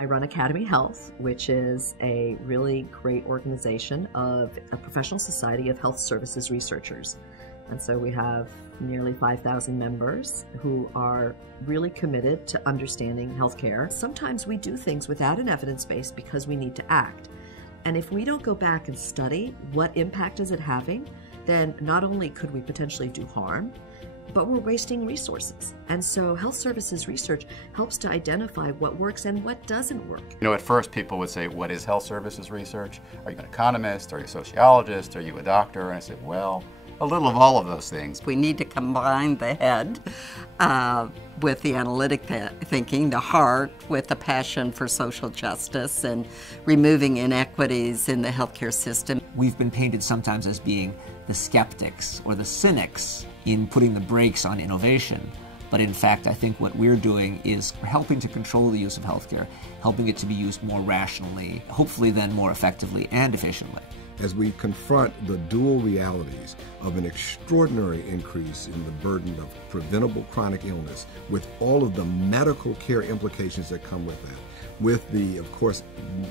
I run Academy Health, which is a really great organization of a professional society of health services researchers. And so we have nearly 5,000 members who are really committed to understanding healthcare. Sometimes we do things without an evidence base because we need to act. And if we don't go back and study what impact is it having, then not only could we potentially do harm, but we're wasting resources. And so health services research helps to identify what works and what doesn't work. You know, at first people would say, what is health services research? Are you an economist? Are you a sociologist? Are you a doctor? And I said, well, a little of all of those things. We need to combine the head with the analytic thinking, the heart with the passion for social justice and removing inequities in the healthcare system. We've been painted sometimes as being the skeptics or the cynics in putting the brakes on innovation. But in fact, I think what we're doing is helping to control the use of healthcare, helping it to be used more rationally, hopefully then more effectively and efficiently. As we confront the dual realities of an extraordinary increase in the burden of preventable chronic illness, with all of the medical care implications that come with that, with the, of course,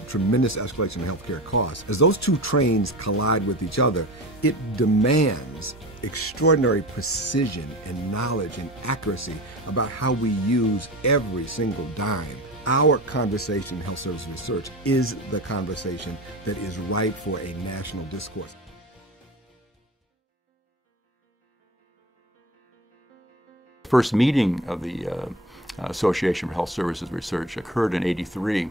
tremendous escalation in healthcare costs, as those two trains collide with each other, it demands extraordinary precision and knowledge and accuracy about how we use every single dime. Our conversation in health service research is the conversation that is ripe for a national discourse. The first meeting of the Association for Health Services Research occurred in '83,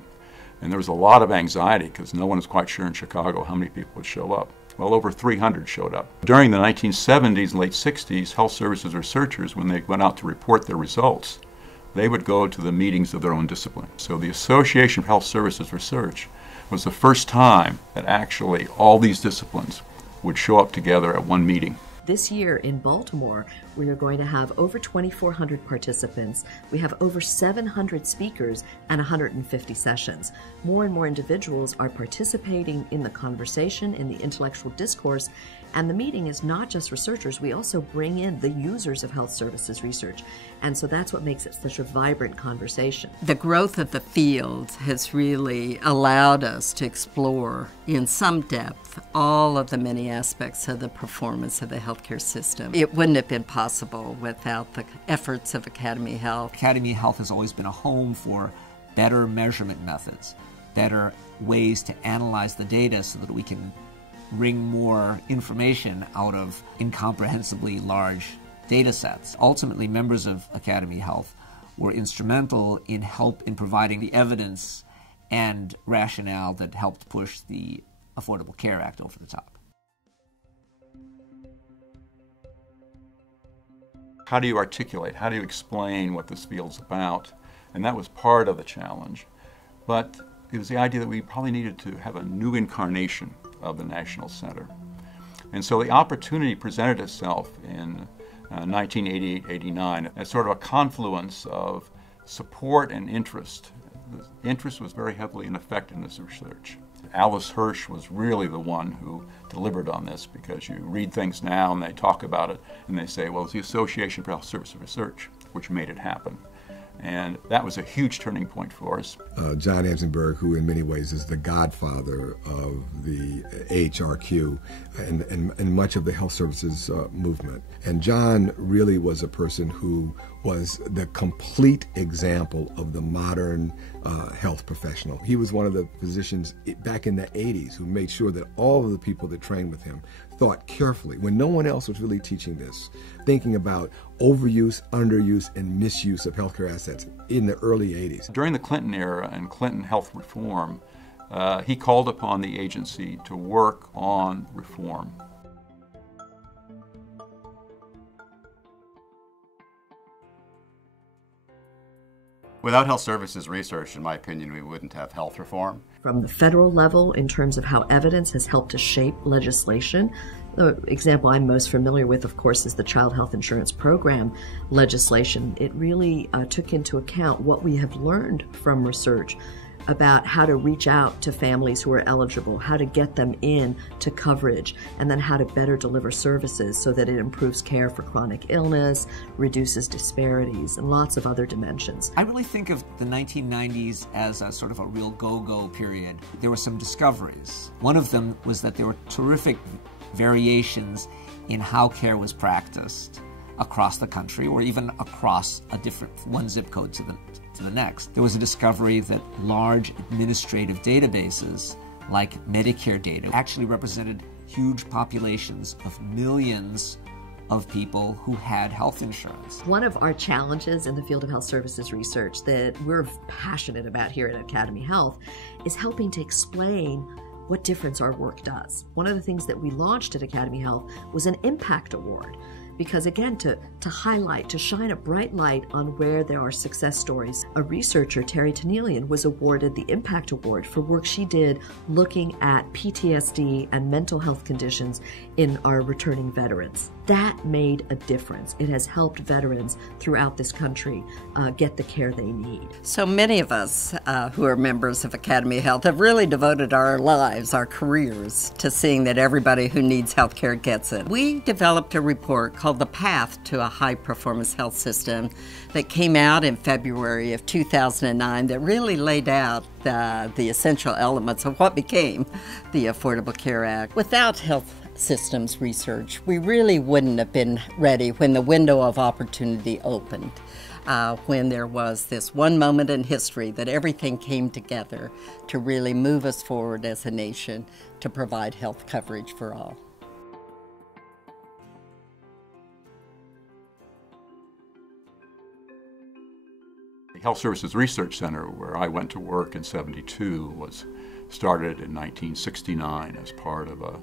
and there was a lot of anxiety because no one was quite sure in Chicago how many people would show up. Well, over 300 showed up. During the 1970s and late 60s, health services researchers, when they went out to report their results, they would go to the meetings of their own discipline. So the Association for Health Services Research was the first time that actually all these disciplines would show up together at one meeting. This year in Baltimore, we are going to have over 2,400 participants. We have over 700 speakers and 150 sessions. More and more individuals are participating in the conversation, in the intellectual discourse, and the meeting is not just researchers. We also bring in the users of health services research. And so that's what makes it such a vibrant conversation. The growth of the field has really allowed us to explore in some depth all of the many aspects of the performance of the healthcare system. It wouldn't have been possible without the efforts of Academy Health. Academy Health has always been a home for better measurement methods, better ways to analyze the data so that we can wring more information out of incomprehensibly large data sets. Ultimately, members of Academy Health were instrumental in providing the evidence and rationale that helped push the Affordable Care Act over the top. How do you articulate? How do you explain what this field's about? And that was part of the challenge. But it was the idea that we probably needed to have a new incarnation of the National Center. And so the opportunity presented itself in 1988-89 as sort of a confluence of support and interest. The interest was very heavily in effectiveness research. Alice Hirsch was really the one who delivered on this, because you read things now and they talk about it and they say, well, it's the Association for Health Services Research which made it happen. And that was a huge turning point for us. John Anzenberg, who in many ways is the godfather of the AHRQ and much of the health services movement. And John really was a person who was the complete example of the modern health professional. He was one of the physicians back in the 80s who made sure that all of the people that trained with him thought carefully, when no one else was really teaching this, thinking about overuse, underuse, and misuse of healthcare assets in the early 80s. During the Clinton era and Clinton health reform, he called upon the agency to work on reform. Without health services research, in my opinion, we wouldn't have health reform. From the federal level, in terms of how evidence has helped to shape legislation, the example I'm most familiar with, of course, is the Child Health Insurance Program legislation. It really took into account what we have learned from research about how to reach out to families who are eligible, how to get them in to coverage, and then how to better deliver services so that it improves care for chronic illness, reduces disparities, and lots of other dimensions. I really think of the 1990s as a sort of a real go-go period. There were some discoveries. One of them was that there were terrific variations in how care was practiced across the country, or even across a different one zip code to the next. There was a discovery that large administrative databases like Medicare data actually represented huge populations of millions of people who had health insurance. One of our challenges in the field of health services research that we're passionate about here at Academy Health is helping to explain what difference our work does. One of the things that we launched at Academy Health was an impact award, because again, to highlight, to shine a bright light on where there are success stories. A researcher, Terry Tanelian, was awarded the Impact Award for work she did looking at PTSD and mental health conditions in our returning veterans. That made a difference. It has helped veterans throughout this country get the care they need. So many of us who are members of Academy Health have really devoted our lives, our careers, to seeing that everybody who needs health care gets it. We developed a report called The Path to a High-Performance Health System that came out in February of 2009 that really laid out the essential elements of what became the Affordable Care Act. Without health systems research, we really wouldn't have been ready when the window of opportunity opened, when there was this one moment in history that everything came together to really move us forward as a nation to provide health coverage for all. The Health Services Research Center, where I went to work in '72, was started in 1969 as part of a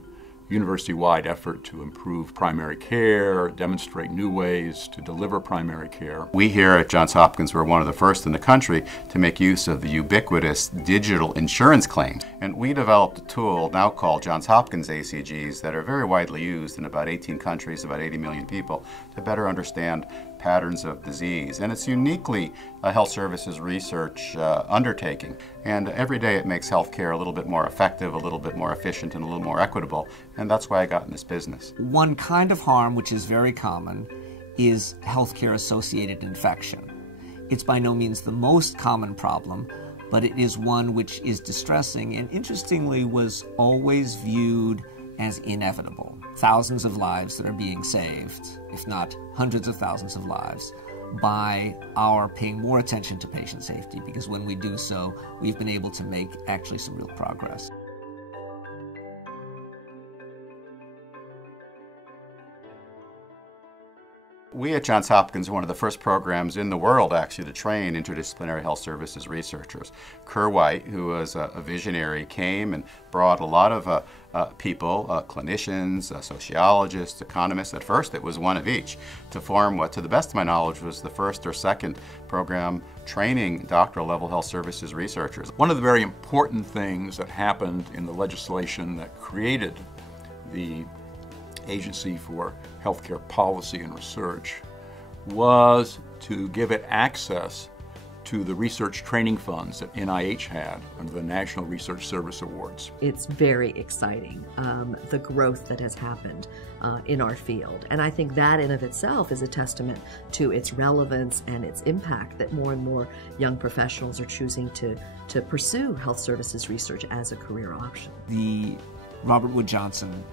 university-wide effort to improve primary care, demonstrate new ways to deliver primary care. We here at Johns Hopkins were one of the first in the country to make use of the ubiquitous digital insurance claims. And we developed a tool now called Johns Hopkins ACGs that are very widely used in about 18 countries, about 80 million people, to better understand patterns of disease. And it's uniquely a health services research undertaking. And every day it makes healthcare a little bit more effective, a little bit more efficient, and a little more equitable. And that's why I got in this business. One kind of harm, which is very common, is healthcare-associated infection. It's by no means the most common problem, but it is one which is distressing and interestingly was always viewed as inevitable. Thousands of lives that are being saved, if not hundreds of thousands of lives, by our paying more attention to patient safety, because when we do so, we've been able to make actually some real progress. We at Johns Hopkins are one of the first programs in the world actually to train interdisciplinary health services researchers. Kerr White, who was a visionary, came and brought a lot of people, clinicians, sociologists, economists. At first it was one of each to form what, to the best of my knowledge, was the first or second program training doctoral level health services researchers. One of the very important things that happened in the legislation that created the Agency for Healthcare Policy and Research was to give it access to the research training funds that NIH had under the National Research Service Awards. It's very exciting, the growth that has happened in our field. And I think that in of itself is a testament to its relevance and its impact, that more and more young professionals are choosing to pursue health services research as a career option. The Robert Wood Johnson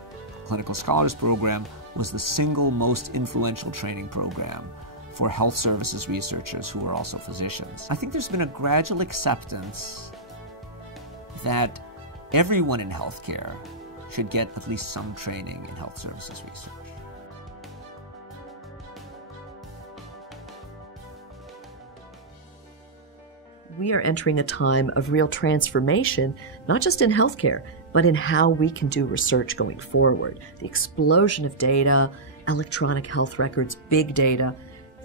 Clinical Scholars Program was the single most influential training program for health services researchers who are also physicians. I think there's been a gradual acceptance that everyone in healthcare should get at least some training in health services research. We are entering a time of real transformation, not just in healthcare, but in how we can do research going forward. The explosion of data, electronic health records, big data,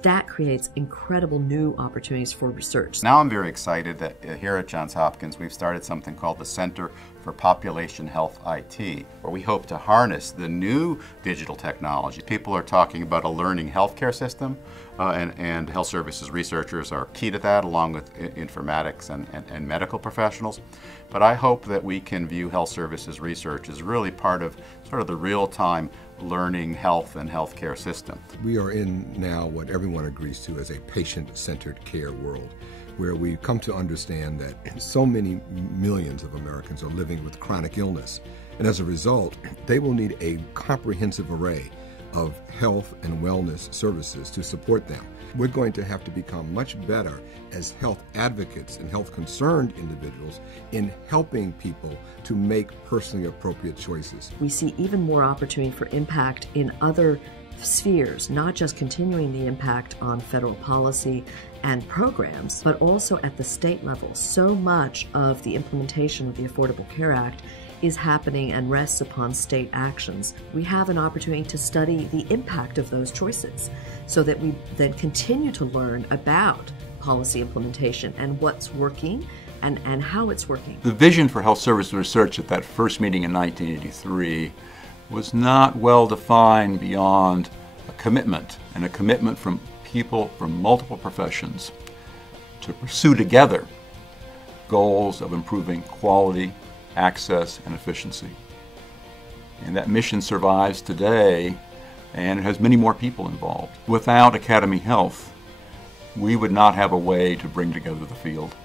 that creates incredible new opportunities for research. Now I'm very excited that here at Johns Hopkins we've started something called the Center for Population Health IT, where we hope to harness the new digital technology. People are talking about a learning healthcare system, and health services researchers are key to that, along with informatics and medical professionals. But I hope that we can view health services research as really part of sort of the real-time learning health and healthcare system. We are in now what everyone agrees to as a patient-centered care world, where we've come to understand that so many millions of Americans are living with chronic illness. And as a result, they will need a comprehensive array of health and wellness services to support them. We're going to have to become much better as health advocates and health concerned individuals in helping people to make personally appropriate choices. We see even more opportunity for impact in other spheres, not just continuing the impact on federal policy and programs, but also at the state level. So much of the implementation of the Affordable Care Act is happening and rests upon state actions. We have an opportunity to study the impact of those choices so that we then continue to learn about policy implementation and what's working and how it's working. The vision for health services research at that first meeting in 1983 was not well defined beyond a commitment, and a commitment from people from multiple professions to pursue together goals of improving quality, access, and efficiency. And that mission survives today, and it has many more people involved. Without Academy Health, we would not have a way to bring together the field.